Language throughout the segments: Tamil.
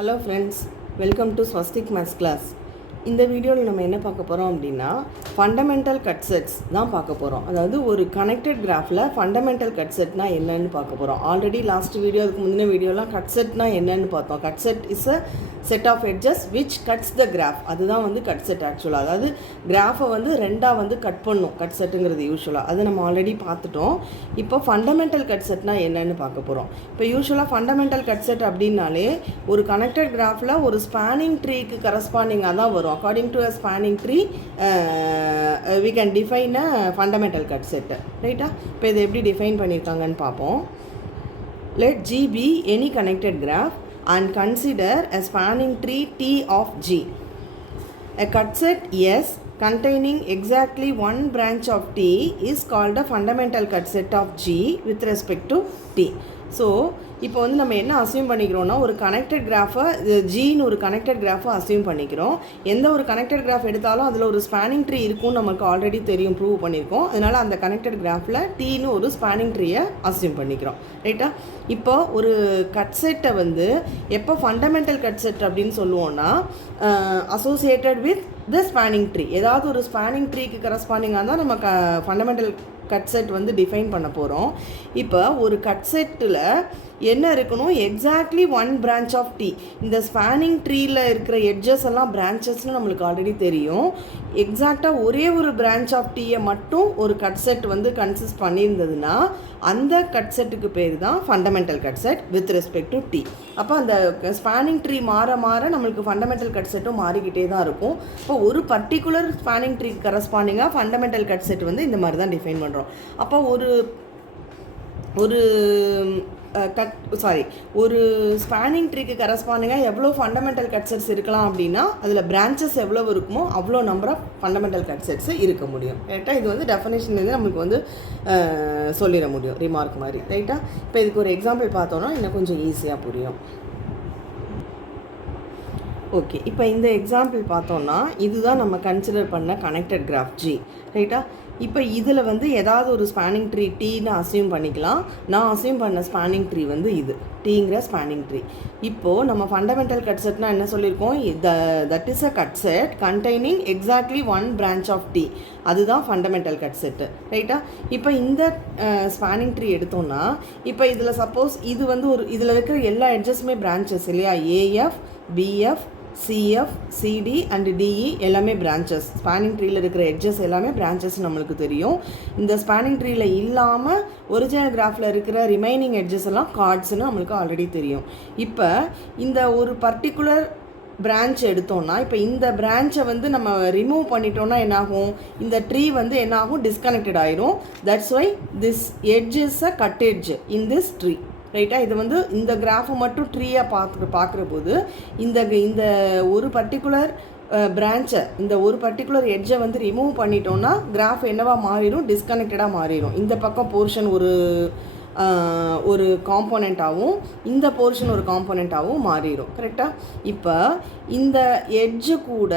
Hello friends, welcome to Swastik maths class. இந்த வீடியோவில் நம்ம என்ன பார்க்க போகிறோம் அப்படின்னா ஃபண்டமெண்டல் கட் செட்ஸ் தான் பார்க்க போகிறோம். அதாவது ஒரு கனெக்டட் கிராஃபில் ஃபண்டமெண்டல் கட் செட்னால் என்னன்னு பார்க்க போகிறோம். ஆல்ரெடி லாஸ்ட் வீடியோ, அதுக்கு முந்தின வீடியோலாம் கட் செட்னால் என்னன்னு பார்த்தோம். Cut set is a set of edges which cuts the graph. அதுதான் வந்து கட் செட் ஆக்சுவலாக. அதாவது கிராஃபை வந்து ரெண்டாக வந்து கட் பண்ணும் கட் செட்டுங்கிறது யூஸ்வலாக. அது நம்ம ஆல்ரெடி பார்த்துட்டோம். இப்போ ஃபண்டமெண்டல் கட் செட்னால் என்னன்னு பார்க்க போகிறோம். இப்போ யூஸ்வலாக ஃபண்டமெண்டல் கட் செட் அப்படின்னாலே ஒரு கனெக்டட் கிராஃபில் ஒரு ஸ்பேனிங் ட்ரீக்கு கரஸ்பாண்டிங்காக தான் வரும். According to a spanning tree we can define a fundamental cut set. ரைட்டா? இப்போ இதை எப்படி டிஃபைன் பண்ணியிருக்காங்கன்னு பார்ப்போம். Let G be any connected graph and consider a spanning tree T of G. A cut set S containing exactly one branch of T is called a fundamental cut set of G with respect to T. So இப்போ வந்து நம்ம என்ன அசியூம் பண்ணிக்கிறோம்னா, ஒரு கனெக்டட் கிராஃபை ஜின்னு ஒரு கனெக்டட் கிராஃபை அசியூம் பண்ணிக்கிறோம். எந்த ஒரு கனெக்டட் கிராஃப் எடுத்தாலும் அதில் ஒரு ஸ்பேனிங் ட்ரீ இருக்கும்னு நமக்கு ஆல்ரெடி தெரியும், ப்ரூவ் பண்ணியிருக்கோம். அதனால் அந்த கனெக்டட் கிராஃபில் டீன்னு ஒரு ஸ்பேனிங் ட்ரீயை அசியூம் பண்ணிக்கிறோம். ரைட்டா? இப்போ ஒரு கட் செட்டை வந்து எப்போ ஃபண்டமெண்டல் கட் செட் அப்படின்னு சொல்லுவோம்னா, associated with the spanning tree. ஏதாவது ஒரு ஸ்பேனிங் ட்ரீக்கு கரஸ்பாண்டிங்காக தான் நம்ம ஃபண்டமெண்டல் கட் செட் வந்து டிஃபைன் பண்ண போகிறோம். இப்போ ஒரு கட் செட்டில் என்ன இருக்கணும்? Exactly one branch of T. இந்த ஸ்பேனிங் ட்ரீயில் இருக்கிற எட்ஜஸ் எல்லாம் பிரான்ச்சஸ்னு நம்மளுக்கு ஆல்ரெடி தெரியும். எக்ஸாக்டாக ஒரே ஒரு பிரான்ச் ஆஃப் டீயை மட்டும் ஒரு கட் செட் வந்து கன்சிஸ்ட் பண்ணியிருந்ததுன்னா அந்த கட் செட்டுக்கு பேர் தான் fundamental cut set with respect to T. அப்போ அந்த ஸ்பேனிங் ட்ரீ மாற மாற நம்மளுக்கு ஃபண்டமெண்டல் கட் செட்டும் மாறிக்கிட்டே தான் இருக்கும். இப்போ ஒரு பர்டிகுலர் ஸ்பேனிங் ட்ரீ கரஸ்பாண்டிங்காக ஃபண்டமெண்டல் கட் செட் வந்து இந்த மாதிரி தான் டிஃபைன் பண்ணுறோம். அப்போ ஒரு ஸ்பேனிங் ட்ரீக்கு கரஸ்பாண்டிங்காக எவ்வளோ ஃபண்டமெண்டல் கட் செட்ஸ் இருக்கலாம் அப்படின்னா அதில் பிரான்ச்சஸ் எவ்வளோ இருக்குமோ அவ்வளோ number of fundamental cut sets இருக்க முடியும். ரைட்டா? இது வந்து டெஃபினேஷன்லேருந்து நம்மளுக்கு வந்து சொல்லிட முடியும், ரிமார்க் மாதிரி. ரைட்டா? இப்போ இதுக்கு ஒரு எக்ஸாம்பிள் பார்த்தோன்னா இன்னும் கொஞ்சம் ஈஸியாக புரியும். ஓகே, இப்போ இந்த எக்ஸாம்பிள் பார்த்தோன்னா இதுதான் நம்ம கன்சிடர் பண்ண கனெக்டட் கிராஃப் ஜி. ரைட்டா? இப்போ இதில் வந்து ஏதாவது ஒரு ஸ்பேனிங் ட்ரீ டீன்னு அசியூம் பண்ணிக்கலாம். நான் அசியூம் பண்ண ஸ்பேனிங் ட்ரீ வந்து இது டீங்கிற ஸ்பேனிங் ட்ரீ. இப்போது நம்ம ஃபண்டமெண்டல் கட் செட்னா என்ன சொல்லியிருக்கோம்? That is a cut set containing exactly one branch of T. அதுதான் ஃபண்டமெண்டல் கட் செட்டு. ரைட்டா? இப்போ இந்த ஸ்பேனிங் ட்ரீ எடுத்தோம்னா, இப்போ இதில் சப்போஸ் இது வந்து இதில் இருக்கிற எல்லா எட்ஜஸுமே பிரான்ச்சஸ் இல்லையா? AF, BF, CF, CD and DE எல்லாமே பிரான்ச்சஸ். ஸ்பேனிங் ட்ரீயில் இருக்கிற எட்ஜஸ் எல்லாமே பிரான்ச்சஸ் நம்மளுக்கு தெரியும். இந்த ஸ்பேனிங் ட்ரீயில் இல்லாமல் ஒரிஜினல் கிராஃபில் இருக்கிற ரிமைனிங் எட்ஜஸ் எல்லாம் கார்ட்ஸ்னு நம்மளுக்கு ஆல்ரெடி தெரியும். இப்போ இந்த ஒரு பர்டிகுலர் பிரான்ச் எடுத்தோம்னா, இப்போ இந்த பிரான்ச்சை வந்து நம்ம ரிமூவ் பண்ணிட்டோம்னா என்னாகும்? இந்த ட்ரீ வந்து என்னாகும்? டிஸ்கனெக்டட் ஆயிரும். That's why this edge is a cut edge in this tree. ரைட்டா? இது வந்து இந்த கிராஃபை மட்டும் ட்ரீயாக பார்க்குற போது இந்த ஒரு பர்டிகுலர் பிரான்ச்சை, இந்த ஒரு பர்டிகுலர் எட்ஜை வந்து ரிமூவ் பண்ணிட்டோன்னா கிராஃப் என்னவாக மாறிடும்? டிஸ்கனெக்டடாக மாறிடும். இந்த பக்கம் போர்ஷன் ஒரு காம்போனண்ட்டாகவும் இந்த போர்ஷன் ஒரு காம்போனண்ட்டாகவும் மாறிடும். கரெக்டாக? இப்போ இந்த எட்ஜு கூட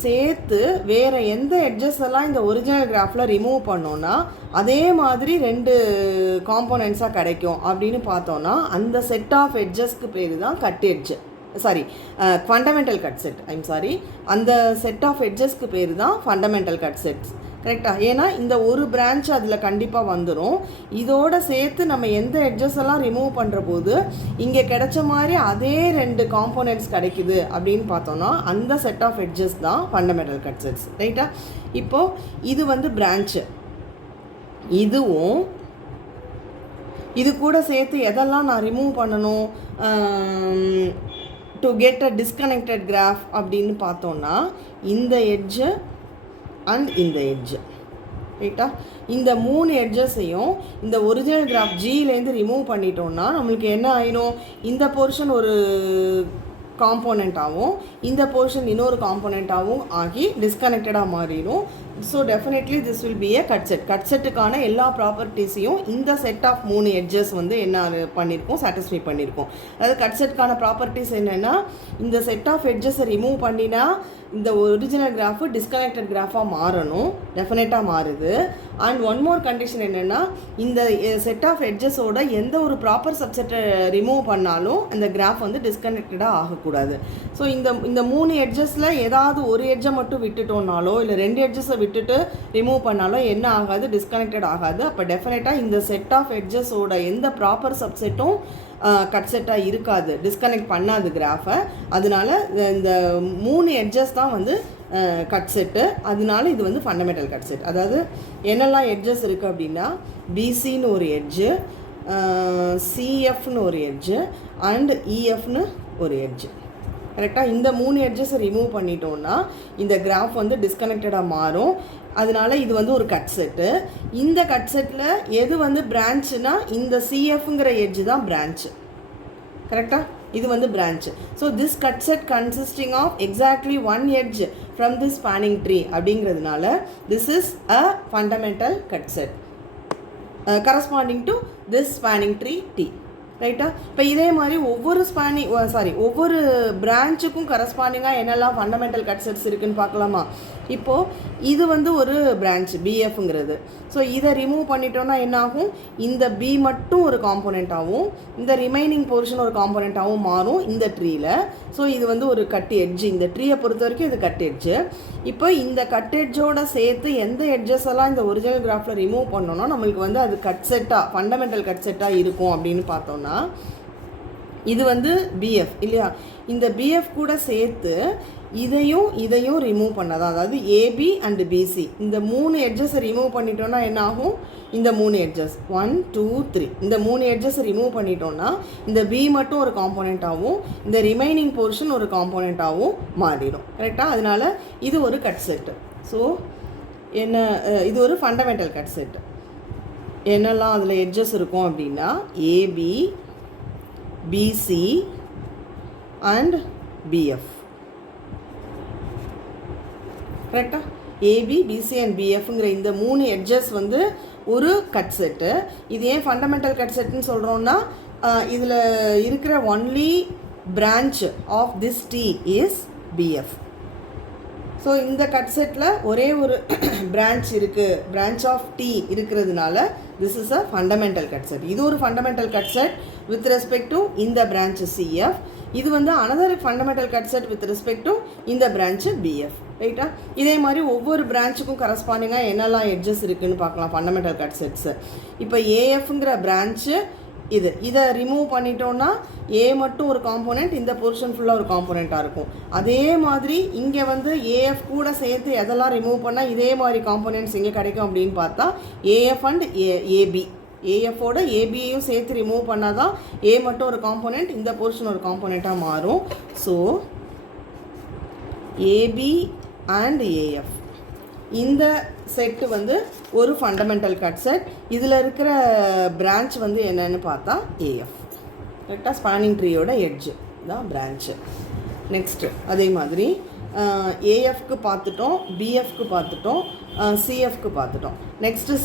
சேர்த்து வேறு எந்த எட்ஜஸ் எல்லாம் இந்த ஒரிஜினல் கிராஃபில் ரிமூவ் பண்ணோன்னா அதே மாதிரி ரெண்டு காம்போனன்ட்ஸாக கிடைக்கும் அப்படின்னு பார்த்தோன்னா அந்த செட் ஆஃப் எட்ஜஸ்க்கு பேர் தான் cut edge. Fundamental cut set. அந்த செட் ஆஃப் எட்ஜஸ்க்கு பேர் தான் ஃபண்டமெண்டல் கட் செட்ஸ். கரெக்டாக? ஏன்னா இந்த ஒரு பிரான்ச் அதில் கண்டிப்பாக வந்துடும். இதோடு சேர்த்து நம்ம எந்த எட்ஜஸ் எல்லாம் ரிமூவ் பண்ணுற போது இங்கே கிடைச்ச மாதிரி அதே ரெண்டு காம்போனன்ட்ஸ் கிடைக்குது அப்படின்னு பார்த்தோன்னா அந்த செட் ஆஃப் எட்ஜஸ் தான் ஃபண்டமெண்டல் கட் செட்ஸ். ரைட்டா? இப்போது இது வந்து பிரான்ச்சு. இதுவும் இது கூட சேர்த்து எதெல்லாம் நான் ரிமூவ் பண்ணணும் to get a disconnected graph அப்படின்னு பார்த்தோன்னா இந்த எட்ஜு அண்ட் இந்த எட்ஜு. ரைட்டா? இந்த மூணு எட்ஜஸையும் இந்த ஒரிஜினல் கிராஃப் ஜியிலேருந்து ரிமூவ் பண்ணிட்டோன்னா நம்மளுக்கு என்ன ஆயிடும்? இந்த போர்ஷன் ஒரு காம்போனண்ட்டாகவும் இந்த போர்ஷன் இன்னொரு காம்போனண்ட்டாகவும் ஆகி டிஸ்கனெக்டடாக மாறிடும். So definitely this will be a cut set. Cut செட்டுக்கான எல்லா ப்ராப்பர்ட்டிஸையும் இந்த செட் ஆஃப் 3 எட்ஜஸ் வந்து என்ன பண்ணியிருக்கோம், சாட்டிஸ்ஃபை பண்ணியிருக்கோம். அதாவது கட் செட்டுக்கான ப்ராப்பர்ட்டிஸ் என்னென்னா, இந்த செட் ஆஃப் எட்ஜஸை ரிமூவ் பண்ணினா இந்த ஒரிஜினல் கிராஃபு டிஸ்கனெக்டட் கிராஃபாக மாறணும், டெஃபினட்டாக மாறுது. அண்ட் ஒன் மோர் கண்டிஷன் என்னென்னா, இந்த செட் ஆஃப் எட்ஜஸோட எந்த ஒரு ப்ராப்பர் சப்செட்டை ரிமூவ் பண்ணாலும் அந்த கிராஃப் வந்து டிஸ்கனெக்டடாக ஆகக்கூடாது. ஸோ இந்த 3 எட்ஜஸில் ஏதாவது ஒரு எட்ஜை மட்டும் விட்டுட்டோம்னாலோ இல்லை 2 எட்ஜஸை விட்டுட்டு ரிமூவ் பண்ணாலும் என்ன ஆகாது, டிஸ்கனெக்டட் ஆகாது. அப்போ டெஃபினட்டாக இந்த செட் ஆஃப் எட்ஜஸோட எந்த ப்ராப்பர் சப்செட்டும் கட் செட்டாக இருக்காது, டிஸ்கனெக்ட் பண்ணாது கிராஃபை. அதனால இந்த 3 எட்ஜஸ் தான் வந்து கட் செட்டு. அதனால இது வந்து ஃபண்டமெண்டல் கட் செட். அதாவது என்னெல்லாம் எட்ஜஸ் இருக்குது அப்படின்னா, பிசின்னு ஒரு எட்ஜு, சிஎஃப்னு ஒரு எட்ஜு அண்ட் இஎஃப்னு ஒரு எட்ஜு. கரெக்டாக இந்த 3 எட்ஜஸை ரிமூவ் பண்ணிட்டோன்னா இந்த கிராஃப் வந்து டிஸ்கனெக்டடாக மாறும். அதனால இது வந்து ஒரு கட் செட்டு. இந்த கட் செட்டில் எது வந்து பிரான்ச்சுனா, இந்த சிஎஃப்ங்கிற எட்ஜு தான் பிரான்ச்சு. கரெக்டாக இது வந்து branch. So this cut set consisting of exactly 1 edge from this spanning tree அப்படிங்கிறதுனால this is a fundamental cut set corresponding to this spanning tree T. ரைட்டா? இப்போ இதே மாதிரி ஒவ்வொரு பிரான்ச்சுக்கும் கரஸ்பாண்டிங்காக என்னெல்லாம் ஃபண்டமெண்டல் கட் செட்ஸ் இருக்குதுன்னு பார்க்கலாமா? இப்போது இது வந்து ஒரு பிரான்ச் பிஎஃப்ங்கிறது. ஸோ இதை ரிமூவ் பண்ணிட்டோன்னா என்னாகும், இந்த பி மட்டும் ஒரு காம்போனெண்ட்டாகவும் இந்த ரிமைனிங் போர்ஷன் ஒரு காம்போனெண்ட்டாகவும் மாறும் இந்த ட்ரீயில். ஸோ இது வந்து ஒரு கட் எட்ஜ். இந்த ட்ரீயை பொறுத்த வரைக்கும் இது கட் எட்ஜு. இப்போ இந்த கட் எட்ஜோட சேர்த்து எந்த எட்ஜஸ் எல்லாம் இந்த ஒரிஜினல் கிராஃபில் ரிமூவ் பண்ணோன்னா நம்மளுக்கு வந்து அது கட் செட்டாக, ஃபண்டமெண்டல் கட் செட்டாக இருக்கும் அப்படின்னு பார்த்தோன்னா, இது வந்து பிஎஃப் இல்லையா? இந்த பிஎஃப் கூட சேர்த்து இதையும் ரிமூவ் பண்ணதான், அதாவது ஏபி அண்டு பிசி இந்த 3 எட்ஜஸை ரிமூவ் பண்ணிட்டோன்னா என்ன ஆகும், இந்த 3 எட்ஜஸ் 1 2 3 இந்த 3 எட்ஜஸை ரிமூவ் பண்ணிட்டோன்னா இந்த பி மட்டும் ஒரு காம்போனெண்ட்டாகவும் இந்த ரிமைனிங் போர்ஷன் ஒரு காம்போனெண்ட்டாகவும் மாறிடும். கரெக்டாக? அதனால இது ஒரு கட் செட்டு. ஸோ இது ஒரு ஃபண்டமெண்டல் கட் செட்டு. என்னெல்லாம் அதில் எட்ஜஸ் இருக்கும் அப்படின்னா, ஏபி, பிசி அண்ட் பிஎஃப். கரெக்டாக? ஏபி, பிசி அண்ட் பிஎஃப்ங்கிற இந்த 3 எட்ஜஸ் வந்து ஒரு கட் செட்டு. இது ஏன் ஃபண்டமெண்டல் கட் செட்டுன்னு சொல்கிறோன்னா, இதில் இருக்கிற only branch of this T is BF. So இந்த கட் செட்டில் ஒரே ஒரு பிரான்ச் இருக்குது, பிரான்ச் ஆஃப் டி இருக்கிறதுனால this is a fundamental cut set. இது ஒரு fundamental cut set with respect to இந்த பிரான்ச் சிஎஃப். இது வந்து another fundamental cut set with respect to இந்த பிரான்ச்சு பிஎஃப். ரைட்டா? இதே மாதிரி ஒவ்வொரு பிரான்ச்சுக்கும் கரஸ்பாண்டிங்காக என்னெல்லாம் எட்ஜஸ் இருக்குதுன்னு பார்க்கலாம் ஃபண்டமெண்டல் கட் செட்ஸு. இப்போ ஏஎஃப்ங்கிற பிரான்ச்சு இதை ரிமூவ் பண்ணிட்டோன்னா ஏ மட்டும் ஒரு காம்போனெண்ட், இந்த போர்ஷன் ஃபுல்லாக ஒரு காம்போனெண்ட்டாக இருக்கும். அதே மாதிரி இங்கே வந்து ஏஎஃப் கூட சேர்த்து எதெல்லாம் ரிமூவ் பண்ணால் இதே மாதிரி காம்போனெண்ட்ஸ் இங்கே கிடைக்கும் அப்படின்னு பார்த்தா ஏஎஃப் அண்ட் ஏபி, ஏஎஃபோட ஏபியையும் சேர்த்து ரிமூவ் பண்ணால் தான் ஏ மட்டும் ஒரு காம்போனெண்ட், இந்த போர்ஷன் ஒரு காம்போனெண்ட்டாக மாறும். ஸோ ஏபி அண்ட் ஏஎஃப் இந்த செட்டு வந்து ஒரு ஃபண்டமெண்டல் கட் செட். இதில் இருக்கிற பிரான்ச் வந்து என்னென்னு பார்த்தா ஏஎஃப். கரெக்டாக? ஸ்பானிங் ட்ரீயோட எட்ஜு தான் பிரான்ச்சு. நெக்ஸ்ட்டு அதே மாதிரி ஏஎஃப்க்கு பார்த்துட்டோம், பிஎஃப்க்கு பார்த்துட்டோம், சிஎஃப்க்கு பார்த்துட்டோம். நெக்ஸ்ட்டு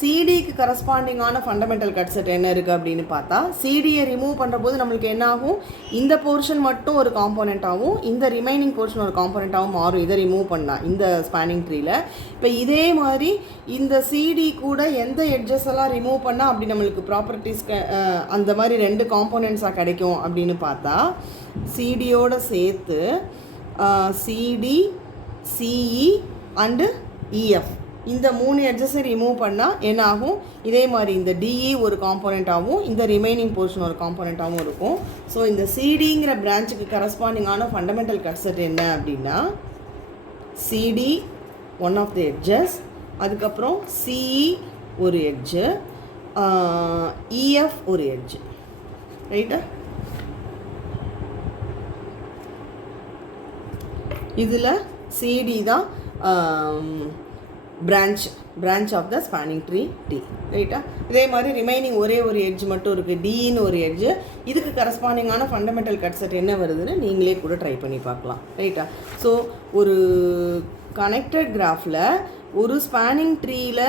சிடிக்கு கரஸ்பாண்டிங்கான ஃபண்டமெண்டல் கட் செட் என்ன இருக்குது அப்படின்னு பார்த்தா, சிடியை ரிமூவ் பண்ணுற போது நம்மளுக்கு என்ன ஆகும், இந்த போர்ஷன் மட்டும் ஒரு காம்போனெண்ட்டாகவும் இந்த ரிமைனிங் போர்ஷன் ஒரு காம்போனெண்ட்டாகவும் மாறும் இதை ரிமூவ் பண்ணால் இந்த ஸ்பேனிங் ட்ரீயில். இப்போ இதே மாதிரி இந்த சிடி கூட எந்த எட்ஜஸ் எல்லாம் ரிமூவ் பண்ணால் அப்படி நம்மளுக்கு ப்ராப்பர்ட்டிஸ் அந்த மாதிரி 2 காம்போனெண்ட்ஸாக கிடைக்கும் அப்படின்னு பார்த்தா, சிடியோட சேர்த்து சிடி, சிஇ அண்டு இஎஃப் இந்த 3 எட்ஜஸை ரிமூவ் பண்ணால் என்ன ஆகும், இதே மாதிரி இந்த டிஇ ஒரு காம்போனெண்ட்டாகவும் இந்த ரிமைனிங் போர்ஷன் ஒரு காம்போனெண்ட்டாகவும் இருக்கும். ஸோ இந்த சிடிங்கிற பிரான்ச்சுக்கு கரஸ்பாண்டிங்கான ஃபண்டமெண்டல் கட் செட் என்ன அப்படின்னா, CD one of the edges, அதுக்கப்புறம் சிஇ ஒரு எட்ஜு, இஎஃப் ஒரு எட்ஜு. ரைட்டா? இதில் சிடி தான் branch of the spanning tree D. ரைட்டா? இதே மாதிரி ரிமைனிங் ஒரே ஒரு எட்ஜ் மட்டும் இருக்குது, டின்னு ஒரு எட்ஜு. இதுக்கு கரஸ்பாண்டிங்கான ஃபண்டமெண்டல் கட் செட் என்ன வருதுன்னு நீங்களே கூட ட்ரை பண்ணி பார்க்கலாம். ரைட்டா? ஸோ ஒரு கனெக்டட் கிராஃபில் ஒரு ஸ்பேனிங் ட்ரீயில்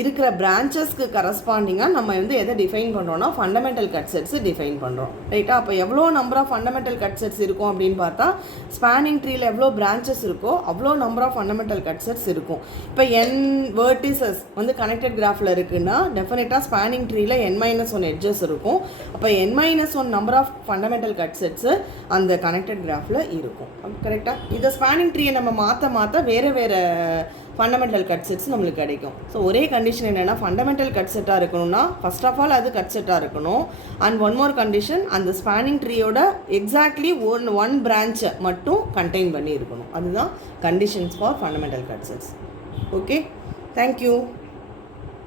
இருக்கிற பிரான்ச்சஸ்க்கு கரஸ்பாண்டிங்காக நம்ம வந்து எதை டிஃபைன் பண்ணுறோன்னா ஃபண்டமெண்டல் கட் செட்ஸு டிஃபைன் பண்ணுறோம். ரைட்டா? அப்போ எவ்வளோ number of fundamental cut sets இருக்கும் அப்படின்னு பார்த்தா ஸ்பேனிங் ட்ரீயில் எவ்வளோ பிரான்ச்சஸ் இருக்கோ அவ்வளோ number of fundamental cut sets இருக்கும். இப்போ n வெர்டிசஸ் வந்து கனெக்டட் கிராஃபில் இருக்குன்னா டெஃபினட்டாக ஸ்பேனிங் ட்ரீயில் n-1 எட்ஜஸ் இருக்கும். அப்போ n-1 number of fundamental cut sets அந்த கனெக்டட் கிராஃபில் இருக்கும். கரெக்டாக? இதை ஸ்பேனிங் ட்ரீயை நம்ம மாற்ற வேறு ஃபண்டமெண்டல் கட் செட்ஸ் நம்மளுக்கு கிடைக்கும். ஸோ ஒரே கண்டிஷன் என்னென்னா ஃபண்டமெண்டல் கட் செட்டாக இருக்கணும்னா ஃபர்ஸ்ட் ஆஃப் ஆல் அது கட் செட்டாக இருக்கணும். அண்ட் ஒன் மோர் கண்டிஷன், அந்த ஸ்பேனிங் ட்ரீயோட எக்ஸாக்ட்லி ஒன் பிரான்ச்சை மட்டும் கண்டெயின் பண்ணி இருக்கணும். அதுதான் conditions for fundamental cut sets. Okay, thank you.